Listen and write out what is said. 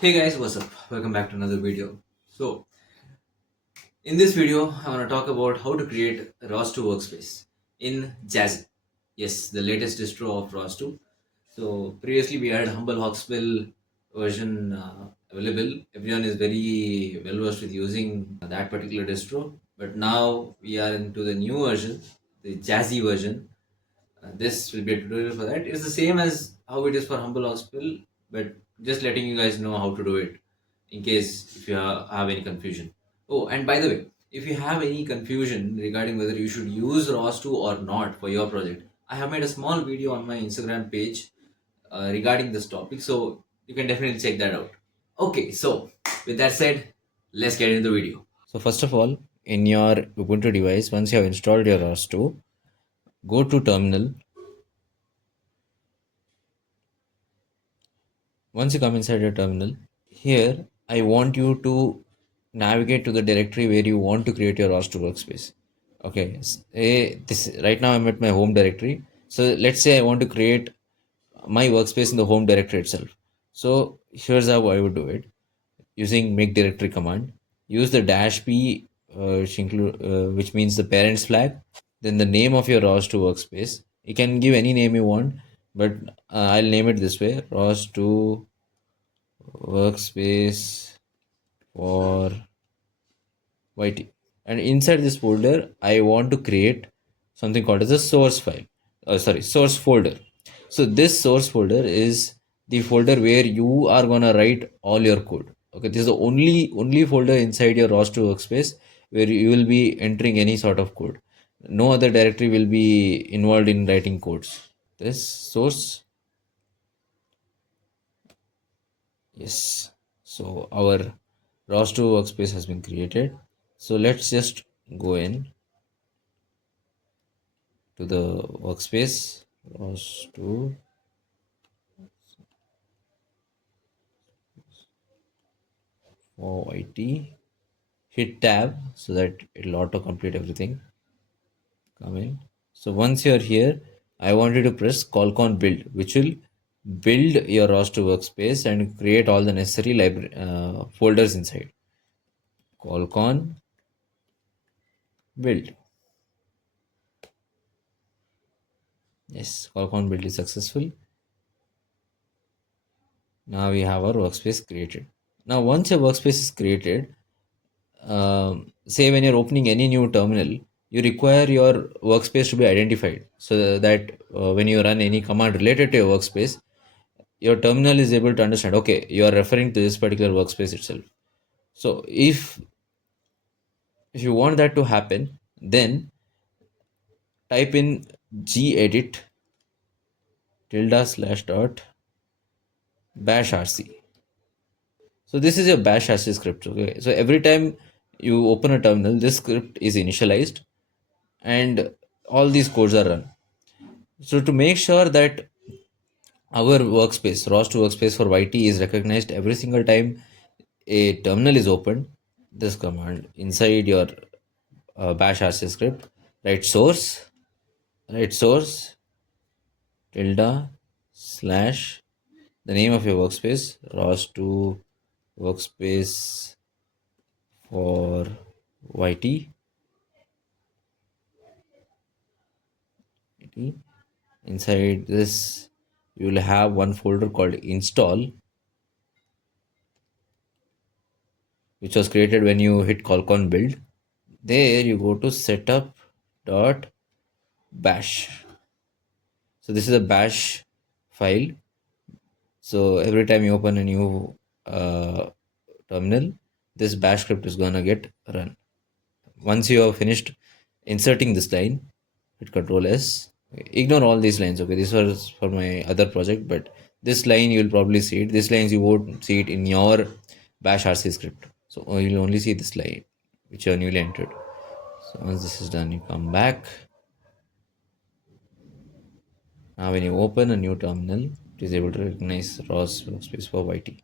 Hey guys, what's up? Welcome back to another video. So, in this video, I want to talk about how to create a ROS2 workspace in Jazzy. Yes, the latest distro of ROS2. So, previously we had Humble Hawksbill version available. Everyone is very well versed with using that particular distro. But now we are into the new version, the Jazzy version. This will be a tutorial for that. It's the same as how it is for Humble Hospital, but just letting you guys know how to do it in case if you have any confusion. Oh, and by the way, if you have any confusion regarding whether you should use ROS2 or not for your project, I have made a small video on my Instagram page regarding this topic, so you can definitely check that out. Okay, so with that said, let's get into the video. So first of all, in your Ubuntu device, once you have installed your ROS2, go to terminal. Once you come inside your terminal, here I want you to navigate to the directory where you want to create your ROS2 workspace. Okay, this right now I'm at my home directory. So let's say I want to create my workspace in the home directory itself. So here's how I would do it using make directory command. Use the -p, which means the parents flag. Then the name of your ROS2 workspace. You can give any name you want, but I'll name it this way: ROS2 workspace for YT. And inside this folder, I want to create something called as a source file. Source folder. So this source folder is the folder where you are gonna write all your code. Okay, this is the only folder inside your ROS2 workspace where you will be entering any sort of code. No other directory will be involved in writing codes. This source, yes. So our ROS2 workspace has been created. So let's just go in to the workspace ROS2 for IT. Hit tab so that it'll auto complete everything. Come in. So once you're here, I want you to press colcon build, which will build your ROS2 workspace and create all the necessary library folders inside. Colcon build. Yes, colcon build is successful. Now we have our workspace created. Now once your workspace is created, say when you're opening any new terminal, you require your workspace to be identified so that when you run any command related to your workspace, your terminal is able to understand, okay, you are referring to this particular workspace itself. So if you want that to happen, then type in gedit tilde slash dot bash rc. So this is your bash rc script. Okay, so every time you open a terminal, this script is initialized and all these codes are run. So to make sure that our workspace, ROS2 workspace for YT is recognized every single time a terminal is opened, this command inside your bash rc script, write source tilde slash the name of your workspace, ROS2 workspace for YT. Inside this, you will have one folder called install, which was created when you hit colcon build. There you go to setup dot bash. So this is a bash file. So every time you open a new terminal, this bash script is gonna get run. Once you have finished inserting this line, hit Control S. Ignore all these lines. Okay, this was for my other project, but this line you will probably see it. This lines you won't see it in your bash rc script. So you'll only see this line which you are newly entered. So once this is done, you come back. Now when you open a new terminal, it is able to recognize ROS workspace for YT.